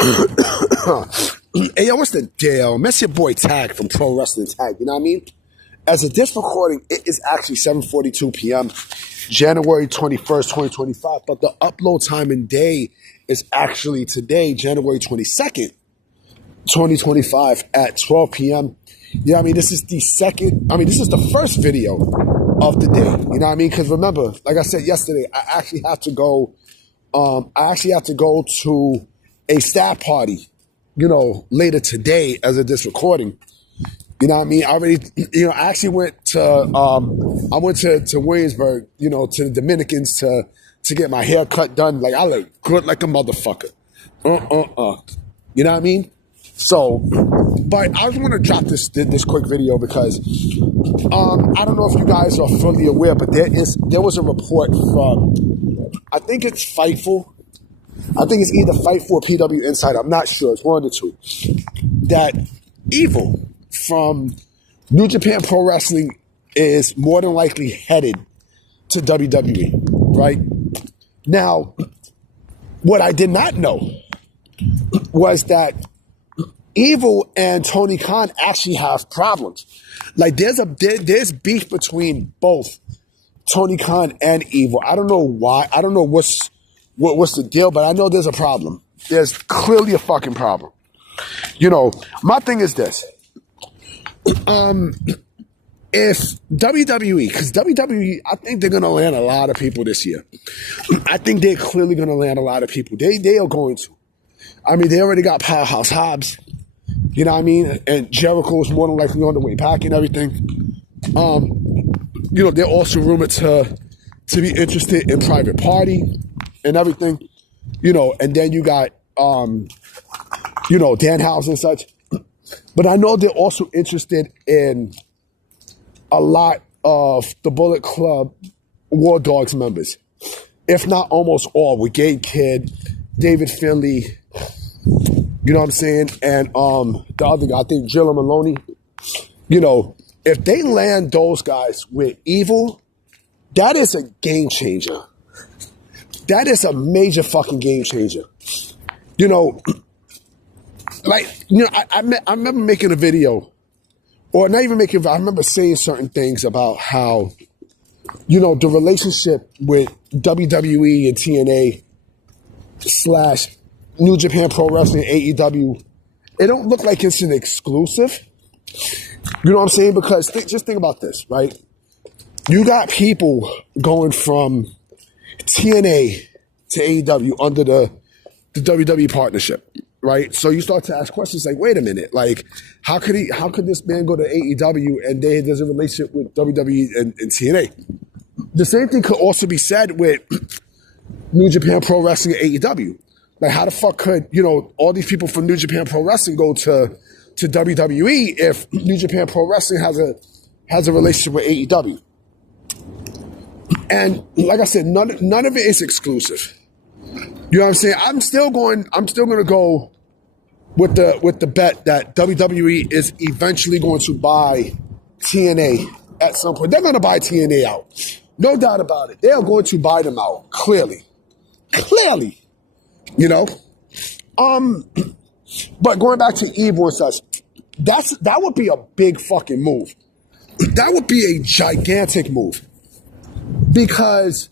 Hey, yo, what's the deal? That's your boy Tag from Pro Wrestling Tag, you know what I mean? As of this recording, it is actually 7:42 p.m., January 21st, 2025, but the upload time and day is actually today, January 22nd, 2025 at 12 p.m. You know what I mean? This is the first video of the day, you know what I mean? Because remember, like I said yesterday, I actually have to go to a staff party, you know, later today as of this recording. You know what I mean? I actually went to Williamsburg, you know, to the Dominicans to get my hair cut done. Like, I look good like a motherfucker. You know what I mean? So, but I just want to drop this quick video because I don't know if you guys are fully aware, but there was a report from, I think it's Fightful. I think it's either Fightful or PW Insider. I'm not sure. It's one of the two. That Evil from New Japan Pro Wrestling is more than likely headed to WWE, right? Now, what I did not know was that Evil and Tony Khan actually have problems. Like, there's beef between both Tony Khan and Evil. I don't know why. I don't know what's the deal, but I know there's a problem. There's clearly a fucking problem. You know, my thing is this. If WWE, because WWE, I think they're going to land a lot of people this year. I think they're clearly going to land a lot of people. They are going to. I mean, they already got Powerhouse Hobbs. You know what I mean? And Jericho is more than likely on the way back and everything. You know, they're also rumored to be interested in Private Party and everything. You know, and then you got, you know, Danhausen and such. But I know they're also interested in a lot of the Bullet Club War Dogs members, if not almost all, with Gabe Kidd, David Finlay, you know what I'm saying, and the other guy, I think Jill Maloney. You know, if they land those guys with Evil, that is a game changer. That is a major fucking game changer. You know, like, you know, I remember making a video, or not even making, I remember saying certain things about how, you know, the relationship with WWE and TNA / New Japan Pro Wrestling, AEW, it don't look like it's an exclusive. You know what I'm saying? Because just think about this, right? You got people going from TNA to AEW under the WWE partnership, right? So you start to ask questions like, wait a minute, like, how could this man go to AEW and there's a relationship with WWE and TNA? The same thing could also be said with New Japan Pro Wrestling and AEW. Like, how the fuck could, you know, all these people from New Japan Pro Wrestling go to WWE if New Japan Pro Wrestling has a relationship with AEW? And like I said, none of it is exclusive. You know what I'm saying? I'm still going to go with the bet that WWE is eventually going to buy TNA at some point. They're going to buy TNA out. No doubt about it. They are going to buy them out. Clearly. You know? But going back to Evil and such, that would be a big fucking move. That would be a gigantic move. Because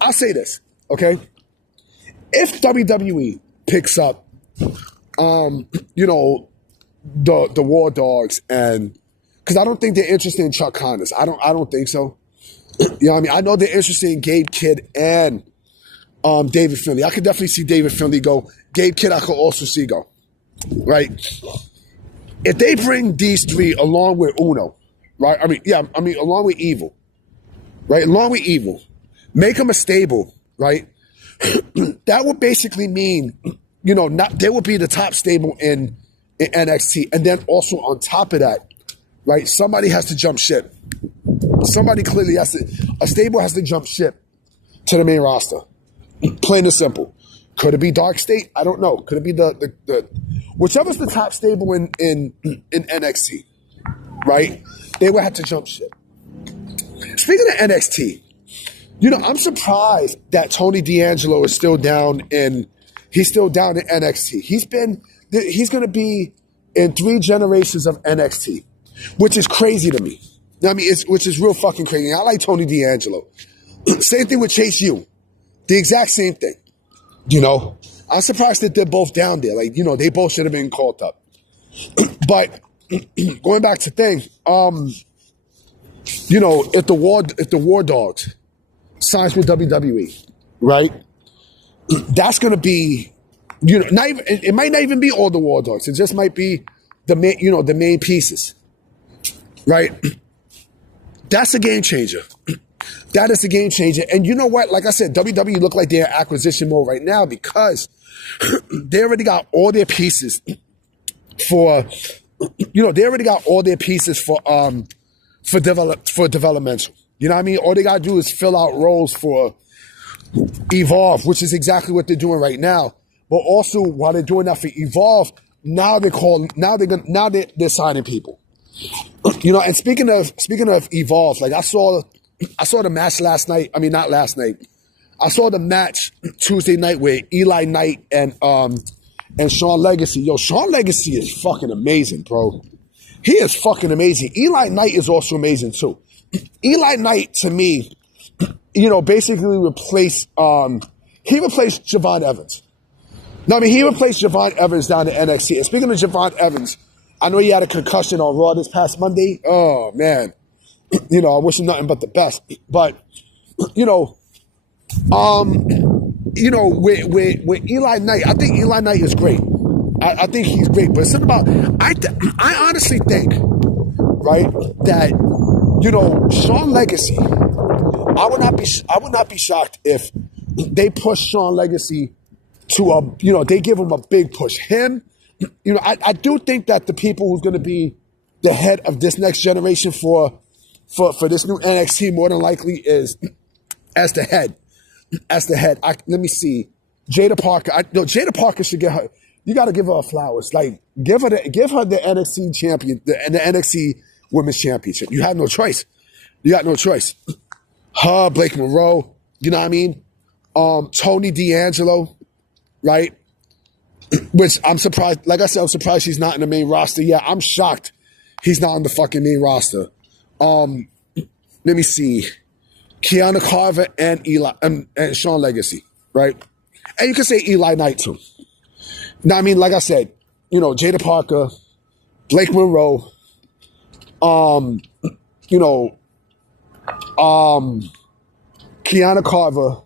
I'll say this, okay? If WWE picks up, you know, the War Dogs, and because I don't think they're interested in Chuck Connors. I don't think so. You know what I mean? I know they're interested in Gabe Kidd and David Finlay. I could definitely see David Finlay go. Gabe Kidd, I could also see go. Right? If they bring these three along with Uno, right? Along with Evil. Right? Along with Evil. Make them a stable, right? That would basically mean, you know, they would be the top stable in NXT. And then also on top of that, right, somebody has to jump ship. Somebody clearly a stable has to jump ship to the main roster. Plain and simple. Could it be Dark State? I don't know. Could it be the whichever's the top stable in NXT, right? They would have to jump ship. Speaking of NXT, you know, I'm surprised that Tony D'Angelo is still down in He's still down in NXT. He's going to be in 3 generations of NXT, which is crazy to me. I mean, which is real fucking crazy. I like Tony D'Angelo. Same thing with Chase U. The exact same thing. You know, I'm surprised that they're both down there. Like, you know, they both should have been called up. But going back to things, you know, if the War Dogs signs with WWE, right? That's going to be, you know, not even, it might not even be all the War Dogs. It just might be the main, you know, the main pieces, right? That's a game changer. That is a game changer. And you know what? Like I said, WWE look like they're in acquisition mode right now because they already got all their pieces for, you know, they already got all their pieces for developmental. You know what I mean? All they got to do is fill out roles for Evolve, which is exactly what they're doing right now. But also, while they're doing that for Evolve, now they're signing people. You know, and speaking of Evolve, like I saw the match last night. I mean, not last night. I saw the match Tuesday night with Eli Knight and Sean Legacy. Yo, Sean Legacy is fucking amazing, bro. He is fucking amazing. Eli Knight is also amazing too. Eli Knight, to me, you know, basically replaced Javon Evans. No, I mean, he replaced Javon Evans down to NXT. And speaking of Javon Evans, I know he had a concussion on Raw this past Monday. Oh, man. You know, I wish him nothing but the best. But, you know, with Eli Knight, I think Eli Knight is great. I think he's great. But it's something about, I honestly think, right, that, you know, Sean Legacy, I would not be shocked if they push Sean Legacy to you know, they give him a big push. Him, you know, I do think that the people who's going to be the head of this next generation for this new NXT more than likely is as the head. Let me see. Jada Parker. Jada Parker should get her. You got to give her flowers. Like give her the NXT champion, the NXT Women's Championship. You have no choice. You got no choice. Her, Blake Monroe. You know what I mean? Tony D'Angelo. Right? Which I'm surprised, like I said, I'm surprised she's not in the main roster. Yeah, I'm shocked he's not on the fucking main roster. Let me see. Kiana Carver and and Sean Legacy, right? And you can say Eli Knight too. Now, I mean, like I said, you know, Jada Parker, Blake Monroe, you know, Kiana Carver,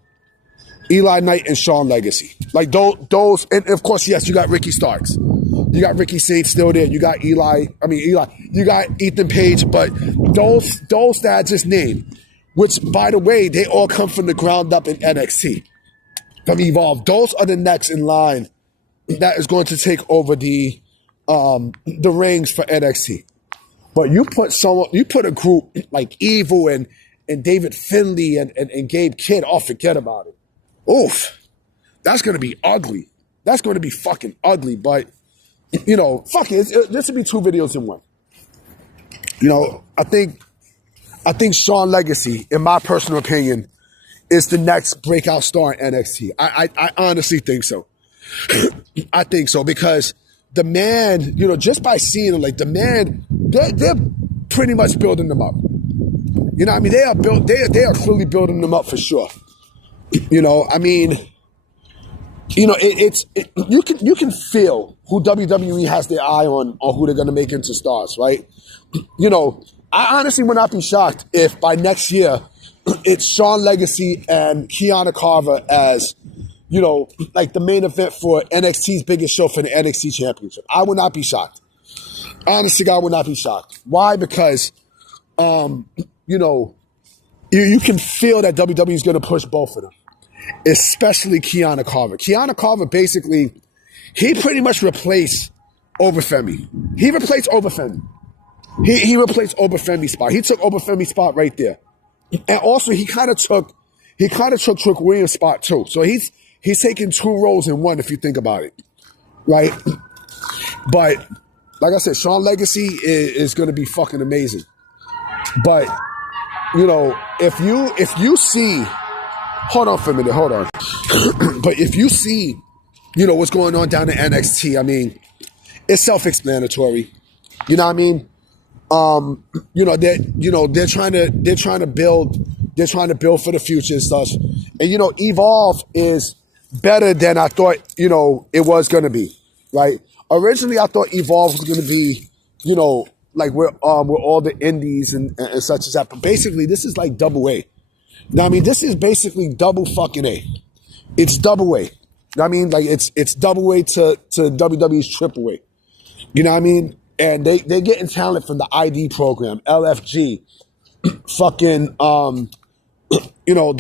Eli Knight, and Sean Legacy. Like those, and of course, yes, you got Ricky Starks. You got Ricky Sage still there. You got you got Ethan Page, but those that I just named, which, by the way, they all come from the ground up in NXT, from Evolve. Those are the next in line that is going to take over the rings for NXT. But you put a group like Evil and David Finlay and Gabe Kidd, forget about it. Oof. That's going to be ugly. That's going to be fucking ugly. But, you know, fuck it. This should be 2 videos in one. You know, I think Sean Legacy, in my personal opinion, is the next breakout star in NXT. I honestly think so. I think so because the man, you know, just by seeing him, like the man, they're pretty much building them up. You know what I mean? They are clearly building them up for sure. You know, I mean, you know, you can feel who WWE has their eye on who they're going to make into stars, right? You know, I honestly would not be shocked if by next year it's Sean Legacy and Kiana Carver as, you know, like the main event for NXT's biggest show for the NXT Championship. I would not be shocked. Honestly, I would not be shocked. Why? Because, you know, you can feel that WWE is going to push both of them, especially Kiana Carver. Kiana Carver, basically, he pretty much replaced Obafemi. He replaced Obafemi. He replaced Obafemi's spot. He took Obafemi's spot right there. And also, he kind of took Trick Williams' spot too. So he's taking 2 roles in one, if you think about it, right? But like I said, Sean Legacy is going to be fucking amazing. But you know, if you see, hold on for a minute, hold on. But if you see what's going on down in NXT. I mean, it's self-explanatory. You know what I mean? They're trying to build for the future and such. And Evolve is better than I thought, it was gonna be. Right? Originally I thought Evolve was gonna be, like with all the indies and such as that. But basically this is like double A. Now I mean this is basically double fucking A. It's double A. I mean, like it's double A to WWE's triple A. You know what I mean? And they're getting talent from the ID program, LFG, fucking, the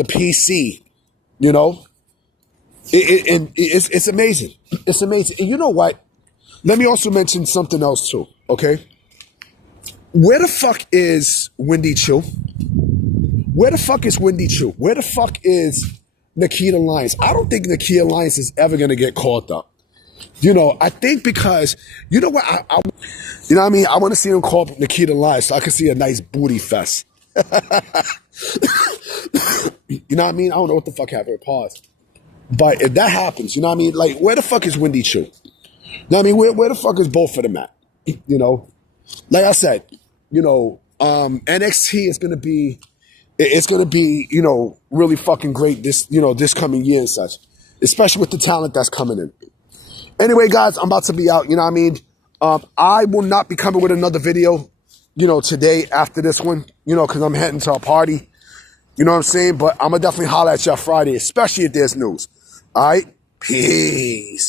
PC, It's amazing. It's amazing. And you know what? Let me also mention something else too, okay? Where the fuck is Wendy Chu? Where the fuck is Wendy Chu? Where the fuck is Nikita Lyons? I don't think Nikita Lyons is ever going to get called up. I think because, you know what, you know what I mean? I want to see him call Nikita Lyons so I can see a nice booty fest. You know what I mean? I don't know what the fuck happened. Pause. But if that happens, you know what I mean? Like, where the fuck is Wendy Chu? You know what I mean? Where the fuck is both of them at? Like I said, NXT is going to be, it's going to be, really fucking great this coming year and such, especially with the talent that's coming in. Anyway, guys, I'm about to be out. You know what I mean? I will not be coming with another video, today after this one, because I'm heading to a party. You know what I'm saying? But I'm going to definitely holler at y'all Friday, especially if there's news. All right? Peace.